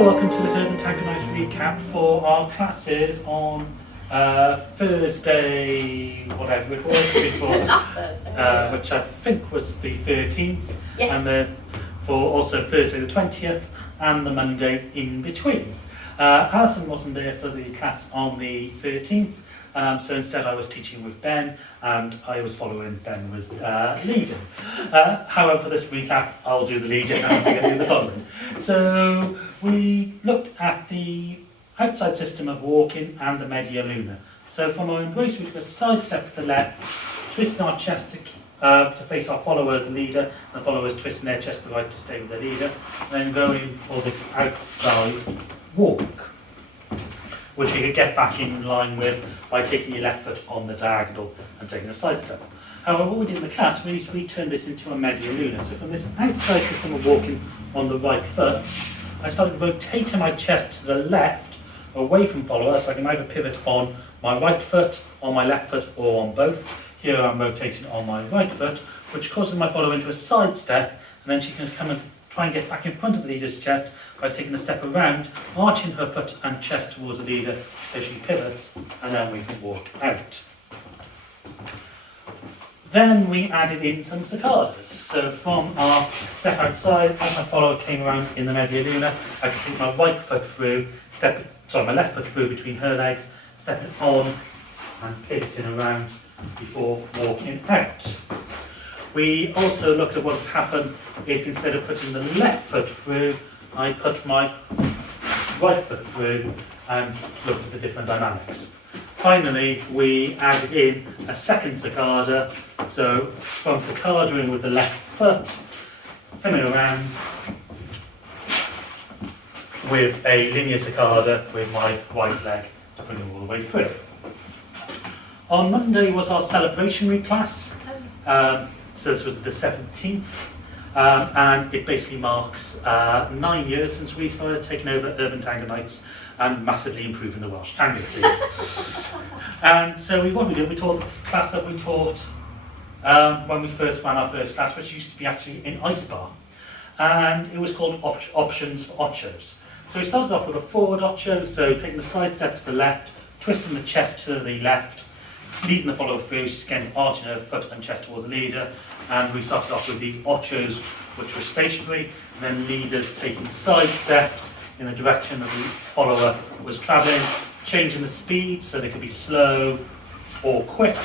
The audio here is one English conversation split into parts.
Hello, welcome to this Overturned recap for our classes on Thursday, whatever it was before, Last Thursday, which I think was the 13th, yes. and then for also Thursday the 20th and the Monday in between. Alison wasn't there for the class on the 13th, so instead I was teaching with Ben and I was following. Ben was leading. However, for this recap I'll do the leading and I'm going to do the following. So we looked at the outside system of walking and the media luna. So from our embrace we took a side step to the left, twisting our chest to face our follower as the leader, and the followers twisting their chest to the right to stay with their leader, and then going for this outside walk, which you could get back in line with by taking your left foot on the diagonal and taking a side step. However, what we did in the class, we turned this into a media luna. So from this outside system of walking on the right foot, I started rotating my chest to the left, away from follower, so I can either pivot on my right foot, on my left foot, or on both. Here I'm rotating on my right foot, which causes my follower into a side step, and then she can come and try and get back in front of the leader's chest by taking a step around, arching her foot and chest towards the leader so she pivots, and then we can walk out. Then we added in some sacadas. So from our step outside, as my follower came around in the media luna, I could take my right foot through, my left foot through between her legs, stepping on and pivoting around before walking out. We also looked at what would happen if instead of putting the left foot through, I put my right foot through and looked at the different dynamics. Finally, we added in a second sacada. So from sacadaing with the left foot, coming around with a linear sacada with my right leg to bring it all the way through. On Monday was our celebrationary class. So this was the 17th. And it basically marks 9 years since we started taking over Urban Tango Nights and massively improving the Welsh tango scene. And so what we did, we taught the class that we taught when we first ran our first class, which used to be actually in Ice Bar. And it was called Options for Ochos. So we started off with a forward ocho, so taking the side step to the left, twisting the chest to the left, leading the follower through, she's again arching her foot and chest towards the leader. And we started off with the ochos, which were stationary, and then leaders taking side steps in the direction that the follower was travelling, changing the speed so they could be slow or quick,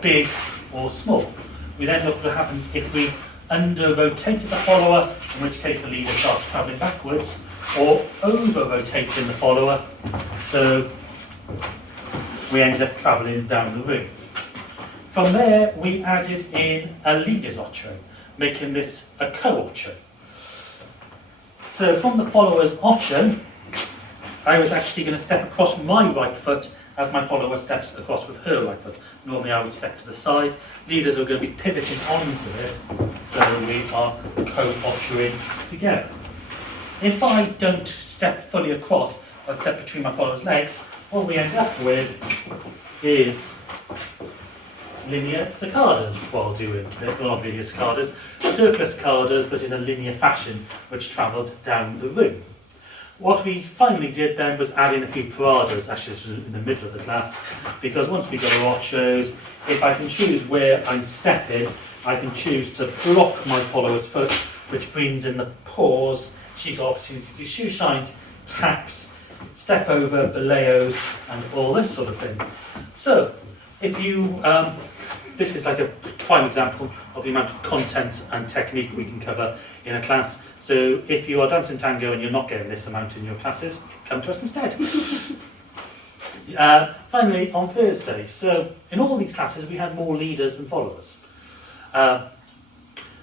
big or small. We then looked at what happens if we under-rotated the follower, in which case the leader starts travelling backwards, or over-rotating the follower, so we ended up travelling down the room. From there, we added in a leader's ocho, making this a co-ocho. So from the follower's ocho, I was actually going to step across my right foot as my follower steps across with her right foot. Normally I would step to the side. Leaders are going to be pivoting onto this, so we are co-ochoing together. If I don't step fully across, I step between my follower's legs, what we end up with is linear sacadas while doing it. Well, not linear sacadas, circular sacadas, but in a linear fashion, which travelled down the room. What we finally did then was add in a few paradas. Actually, this was in the middle of the class, because once we got our ochos, if I can choose where I'm stepping, I can choose to block my follower's foot, which brings in the pause. She's got opportunity to do shoe shines, taps, step over, beleos, and all this sort of thing. So, if you, this is like a prime example of the amount of content and technique we can cover in a class. So if you are dancing tango and you're not getting this amount in your classes, come to us instead. Finally, on Thursday, so in all these classes we had more leaders than followers.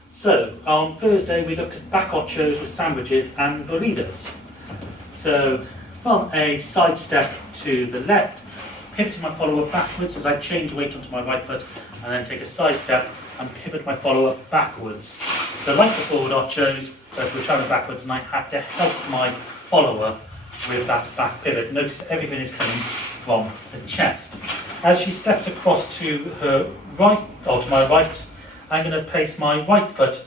So on Thursday we looked at back ochos with sandwiches and barridas. So from a side step to the left, pivoting my follower backwards as I change weight onto my right foot, and then take a side step and pivot my follower backwards. So like the forward ochos, but we're traveling backwards and I have to help my follower with that back pivot. Notice everything is coming from the chest. As she steps across to her right, or to my right, I'm going to place my right foot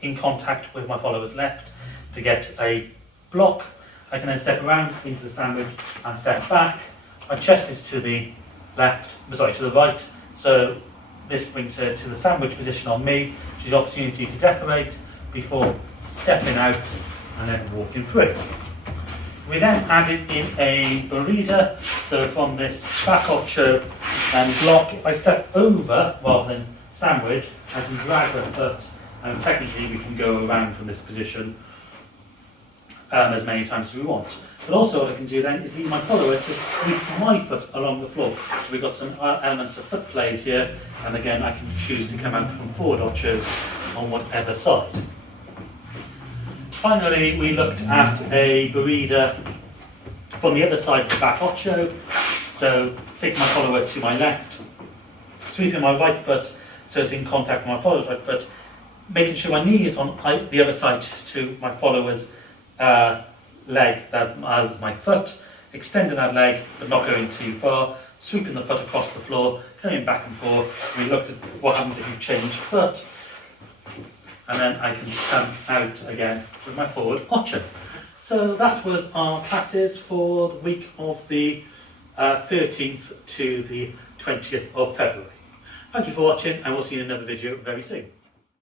in contact with my follower's left to get a block. I can then step around into the sandwich and step back. My chest is to the to the right. So this brings her to the sandwich position on me. She's the opportunity to decorate before stepping out and then walking through. We then added in a Barrida, so from this back ocho block, if I step over rather than sandwich, I can drag her foot, and technically we can go around from this position as many times as we want. But also what I can do then is leave my follower to sweep my foot along the floor. So we've got some elements of foot play here, and again I can choose to come out from forward ochos on whatever side. Finally, we looked at a Barrida from the other side of the back ocho. So taking my follower to my left, sweeping my right foot so it's in contact with my follower's right foot, making sure my knee is on the other side to my follower's leg, that as my foot, extending that leg but not going too far, sweeping the foot across the floor, coming back and forth. We looked at what happens if you change foot, and then I can come out again with my forward ocho. So that was our classes for the week of the 13th to the 20th of February. Thank you for watching, and we'll see you in another video very soon.